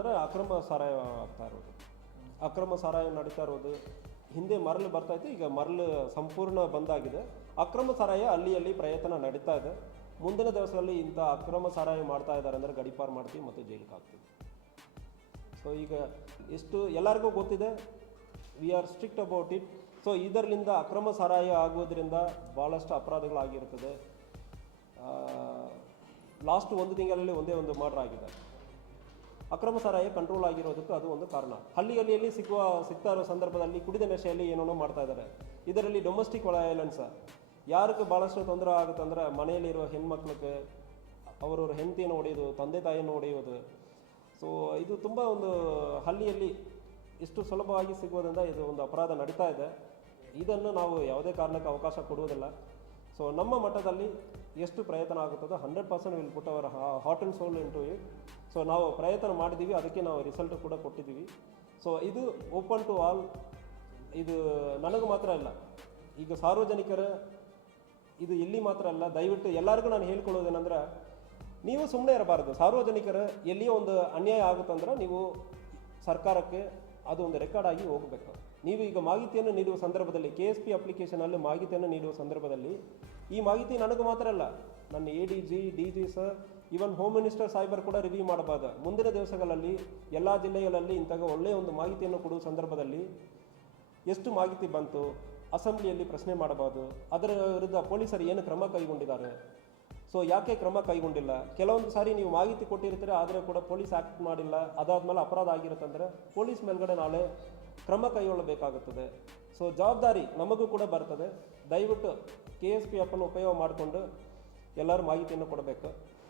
ಅಂತಂದರೆ ಅಕ್ರಮ ಸಾರಾಯ ಆಗ್ತಾ ಇರೋದು, ಅಕ್ರಮ ಸಾರಾಯ ನಡೀತಾ ಇರೋದು. ಹಿಂದೆ ಮರಳು ಬರ್ತಾಯಿತ್ತು, ಈಗ ಮರಳು ಸಂಪೂರ್ಣ ಬಂದಾಗಿದೆ. ಅಕ್ರಮ ಸಾರಾಯ ಅಲ್ಲಿ ಪ್ರಯತ್ನ ನಡೀತಾ ಇದೆ. ಮುಂದಿನ ದಿವಸದಲ್ಲಿ ಇಂಥ ಅಕ್ರಮ ಸಾರಾಯ ಮಾಡ್ತಾ ಇದ್ದಾರೆ ಅಂದರೆ ಗಡೀಪಾರು ಮಾಡ್ತೀವಿ ಮತ್ತು ಜೈಲಿಗೆ ಹಾಕ್ತೀವಿ. ಸೊ ಈಗ ಎಷ್ಟು ಎಲ್ಲರಿಗೂ ಗೊತ್ತಿದೆ, we are strict about it. So ಇದರಿಂದ ಅಕ್ರಮ ಸಾರಾಯ ಆಗೋದ್ರಿಂದ ಭಾಳಷ್ಟು ಅಪರಾಧಗಳಾಗಿರ್ತದೆ. ಲಾಸ್ಟ್ 1 ತಿಂಗಳಲ್ಲಿ ಒಂದೇ ಒಂದು ಮರ್ಡರ್ ಆಗಿದೆ. ಅಕ್ರಮ ಸಾರಾಯ ಕಂಟ್ರೋಲ್ ಆಗಿರೋದಕ್ಕೆ ಅದು ಒಂದು ಕಾರಣ. ಹಳ್ಳಿಯಲ್ಲಿ ಸಿಗ್ತಾ ಇರೋ ಸಂದರ್ಭದಲ್ಲಿ ಕುಡಿದ ನಶೆಯಲ್ಲಿ ಏನೇನೋ ಮಾಡ್ತಾ ಇದ್ದಾರೆ. ಇದರಲ್ಲಿ ಡೊಮೆಸ್ಟಿಕ್ ವಯಲೆನ್ಸ್ ಯಾರಿಗೆ ಭಾಳಷ್ಟು ತೊಂದರೆ ಆಗುತ್ತಂದ್ರೆ ಮನೆಯಲ್ಲಿರೋ ಹೆಣ್ಮಕ್ಳಿಗೆ ಅವರವ್ರ ಹೆಂಡತಿಯನ್ನು ಹೊಡೆಯೋದು, ತಂದೆ ತಾಯಿಯನ್ನು ಹೊಡೆಯೋದು. ಸೊ ಇದು ತುಂಬ ಒಂದು ಹಳ್ಳಿಯಲ್ಲಿ ಇಷ್ಟು ಸುಲಭವಾಗಿ ಸಿಗೋದ್ರಿಂದ ಇದು ಒಂದು ಅಪರಾಧ ನಡೀತಾ ಇದೆ. ಇದನ್ನು ನಾವು ಯಾವುದೇ ಕಾರಣಕ್ಕೆ ಅವಕಾಶ ಕೊಡುವುದಿಲ್ಲ. ಸೊ ನಮ್ಮ ಮಟ್ಟದಲ್ಲಿ ಎಷ್ಟು ಪ್ರಯತ್ನ ಆಗುತ್ತದೋ 100% will put our heart and soul into it. So ನಾವು ಪ್ರಯತ್ನ ಮಾಡಿದ್ದೀವಿ, ಅದಕ್ಕೆ ನಾವು ರಿಸಲ್ಟ್ ಕೂಡ ಕೊಟ್ಟಿದ್ದೀವಿ. ಸೊ ಇದು ಓಪನ್ ಟು ಆಲ್. ಇದು ನನಗೆ ಮಾತ್ರ ಅಲ್ಲ, ಈಗ ಸಾರ್ವಜನಿಕರ ಇದು ಇಲ್ಲಿ ಮಾತ್ರ ಅಲ್ಲ, ದಯವಿಟ್ಟು ಎಲ್ಲರಿಗೂ ನಾನು ಹೇಳ್ಕೊಳ್ಳೋದೇನೆಂದ್ರೆ, ನೀವು ಸುಮ್ಮನೆ ಇರಬಾರ್ದು. ಸಾರ್ವಜನಿಕರ ಎಲ್ಲಿಯೋ ಒಂದು ಅನ್ಯಾಯ ಆಗುತ್ತಂದ್ರೆ ನೀವು ಸರ್ಕಾರಕ್ಕೆ ಅದು ಒಂದು ರೆಕಾರ್ಡ್ ಆಗಿ ಹೋಗಬೇಕು. ನೀವು ಈಗ ಮಾಹಿತಿಯನ್ನು ನೀಡುವ ಸಂದರ್ಭದಲ್ಲಿ KSP ಅಪ್ಲಿಕೇಶನಲ್ಲಿ ಮಾಹಿತಿಯನ್ನು ನೀಡುವ ಸಂದರ್ಭದಲ್ಲಿ ಈ ಮಾಹಿತಿ ನನಗೆ ಮಾತ್ರ ಅಲ್ಲ, ನನ್ನ ADG DG sir, even home minister ಸಾಹೇಬರು ಕೂಡ ರಿವ್ಯೂ ಮಾಡಬಹುದು. ಮುಂದಿನ ದಿವಸಗಳಲ್ಲಿ ಎಲ್ಲ ಜಿಲ್ಲೆಗಳಲ್ಲಿ ಇಂತಹ ಒಳ್ಳೆಯ ಒಂದು ಮಾಹಿತಿಯನ್ನು ಕೊಡುವ ಸಂದರ್ಭದಲ್ಲಿ ಎಷ್ಟು ಮಾಹಿತಿ ಬಂತು, ಅಸೆಂಬ್ಲಿಯಲ್ಲಿ ಪ್ರಶ್ನೆ ಮಾಡಬಹುದು. ಅದರ ವಿರುದ್ಧ ಪೊಲೀಸರು ಏನು ಕ್ರಮ ಕೈಗೊಂಡಿದ್ದಾರೆ, ಸೊ ಯಾಕೆ ಕ್ರಮ ಕೈಗೊಂಡಿಲ್ಲ. ಕೆಲವೊಂದು ಸಾರಿ ನೀವು ಮಾಹಿತಿ ಕೊಟ್ಟಿರ್ತೀರ, ಆದರೆ ಕೂಡ ಪೊಲೀಸ್ ಆ್ಯಕ್ಟ್ ಮಾಡಿಲ್ಲ, ಅದಾದಮೇಲೆ ಅಪರಾಧ ಆಗಿರುತ್ತಂದರೆ ಪೊಲೀಸ್ ಮೇಲ್ಗಡೆ ನಾಳೆ ಕ್ರಮ ಕೈಗೊಳ್ಳಬೇಕಾಗುತ್ತದೆ. ಸೊ ಜವಾಬ್ದಾರಿ ನಮಗೂ ಕೂಡ ಬರ್ತದೆ. ದಯವಿಟ್ಟು KSP ಆ್ಯಪನ್ನು ಉಪಯೋಗ ಮಾಡಿಕೊಂಡು ಎಲ್ಲರೂ ಮಾಹಿತಿಯನ್ನು ಕೊಡಬೇಕು.